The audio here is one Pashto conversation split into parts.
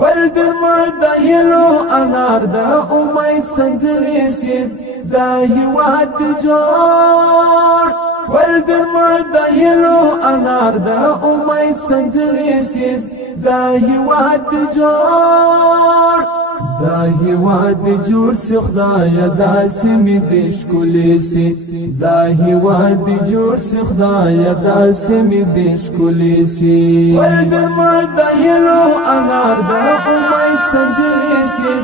ګل د مدهلو انار د امید سنځلې سي دا هیواد جوړ ګل د مدهلو انار د امید سنځلې سي دا هیواد جوړ دا هیواد جوړ سي خدایا داسې مې د ښکلې سي دا هیواد جوړ سي خدایا داسې مې د ښکلې سي ګل د مدهلو انار د امید سنځلې سي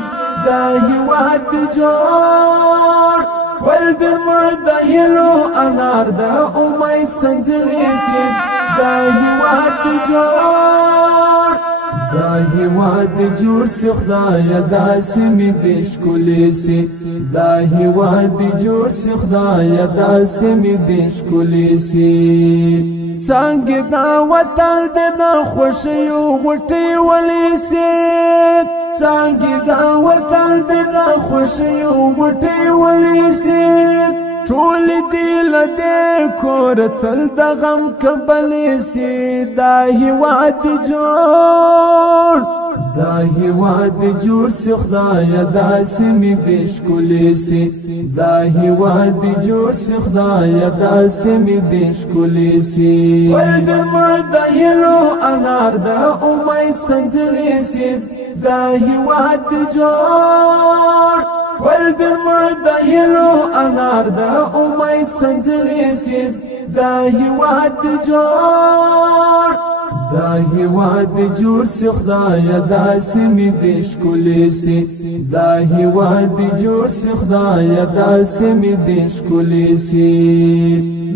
دا هیواد جوړ ګل د مدهلو انار د امید سنځلې سي دا هیواد جوړ دا هیواد جوړ سي خدایا داسې مې د ښکلې سي دا هیواد جوړ سي خدایا داسې مې د ښکلې سي څنګه دا وطن د خوښیو غوټې ولې سي څنګه دا وطن د خوښیو غوټې ولې سي ټول دی لدې کور تل د غم کبلې سي دا هیواد جوړ دا هیواد جوړ سي خدایا داسې مې د ښکلې سي دا هیواد جوړ سي خدایا داسې مې د ښکلې سي ګل د مدهلو انار د امید سنځلې سي دا هیواد جوړ ګل د مدهلو انار د امید سنځلې سي دا هیواد جوړ دا هیواد جوړ سي خدایا داسې مې د ښکلې سي دا هیواد جوړ سي خدایا داسې مې د ښکلې سي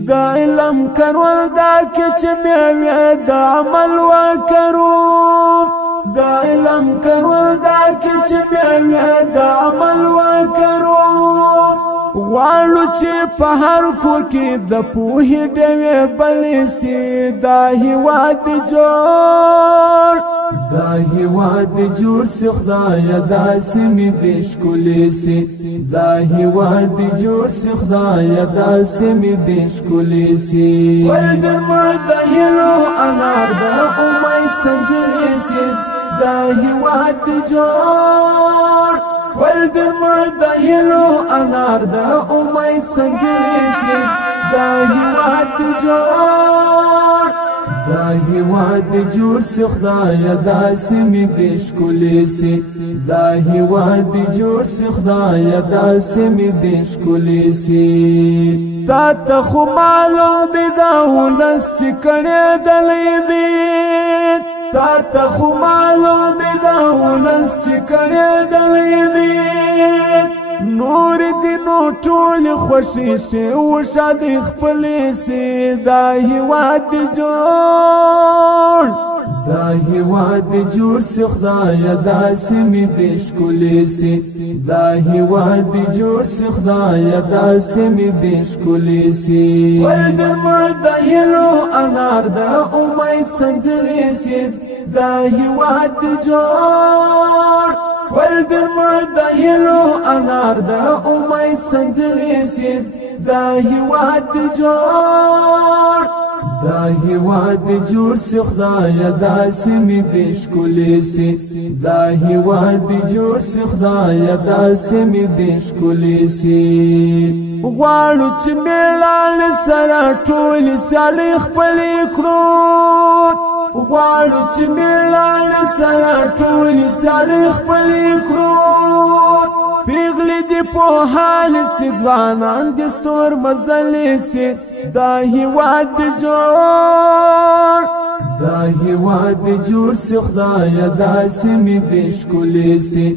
دا علم کرول دا کې چې مې د عمل وکړو دا علم کرول دا کې چې مې د عمل وکړو غواړو چې په هر کور کې د پوهې ډېوې بلې سي دا هیواد جوړ دا هیواد جوړ سي خدایا داسې مې د ښکلې سي دا هیواد جوړ سي خدایا داسې مې د ښکلې سي ګل د مدهلو انار د امید سنځلې سي دا هیواد جوړ ګل د مدهلو انار د امید سنځلې سي دا هیواد جوړ دا هیواد جوړ سي خدایا داسې مې د ښکلې سي دا هیواد جوړ سي خدایا داسې مې د ښکلې سي تا ته خو معلوم دی دا ولس چې کړېدلی دی تا ته خو معلوم دی دا ولس چې کړېدلی دی نور دی نو ټول خوښي شي وشادي خپلې سي دا هیواد جوړ دا هیواد جوړ سي خدایا داسې مې د ښکلې سي دا هیواد جوړ سي خدایا داسې مې د ښکلې سي ګل د مدهلو انار د امید سنځلې سي دا هیواد جوړ ګل د مدهلو انار د امید سنځلې سي دا هیواد جوړ دا هیواد جوړ سي خدایا داسې مې د ښکلې سي دا هیواد جوړ سي خدایا داسې مې د ښکلې سي غواړو چې میړانې سره ټولې سیالۍ خپلې کړو غواړو چې میړانې سره ټولې سیالۍ خپلې کړو پیغلې دې پوهان سي ځوانان دې ستور مزلې سي دا هیواد جوړ دا هیواد جوړ سي خدایا داسې مې د ښکلې سي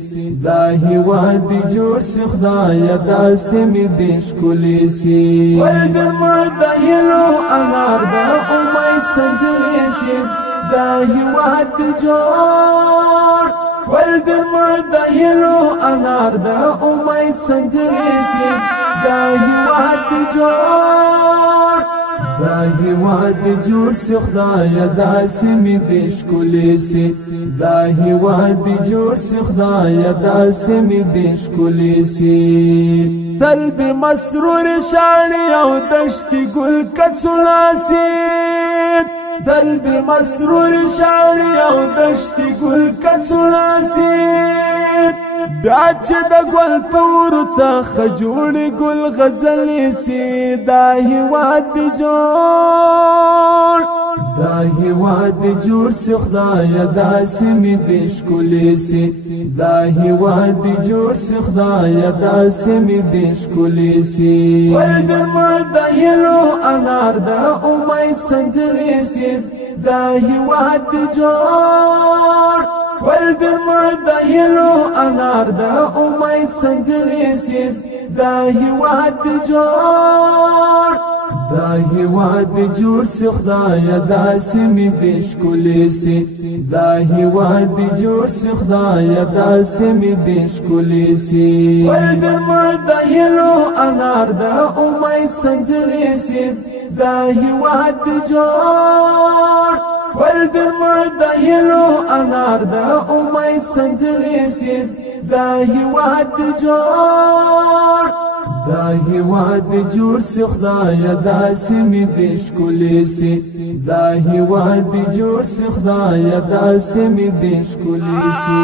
دا هیواد جوړ سي خدایا داسې مې د ښکلې سي ګل د مدهلو انار د امید سنځلې سي دا هیواد جوړ ګل د مدهلو انار د امید سنځلې سي دا هیواد جوړ دا هیواد جوړ سي خدایا داسې مې د ښکلې سي دا هیواد جوړ سي خدایا داسې مې د ښکلې سي تل د مسرور شاړې او دشتي ګل کڅوړاسي تل د مسرور شاړې او دشتي ګل کڅوړاسي بیا چې د ګل تورو څخه جوړې ګل غزلې سي دا هېواد دې جوړ دا هېواد دې جوړ سي خدایه داسې مې دې ښکلې سي دا هېواد دې جوړ سي خدایه داسې مې دې ښکلې سي ګل د مړ د هیلو انار د امید سنځلې سي دا هېواد دې جوړ ګل د مړ د هیلو انار د امید سنځلې سي دا هېواد دې جوړ دا هېواد دې جوړ سي خدایه داسې مې دې ښکلې سي دا هېواد دې جوړ سي خدایه داسې مې دې ښکلې سي ګل د مړ د هیلو انار د امید سنځلې سي دا هېواد دې جوړ ګل د مړ د هیلو انار د امید سنځلې سي دا هېواد دې جوړ دا هېواد دې جوړ سي خدایه داسې مې دې ښکلې سي دا هېواد دې جوړ سي خدایه داسې مې دې ښکلې سي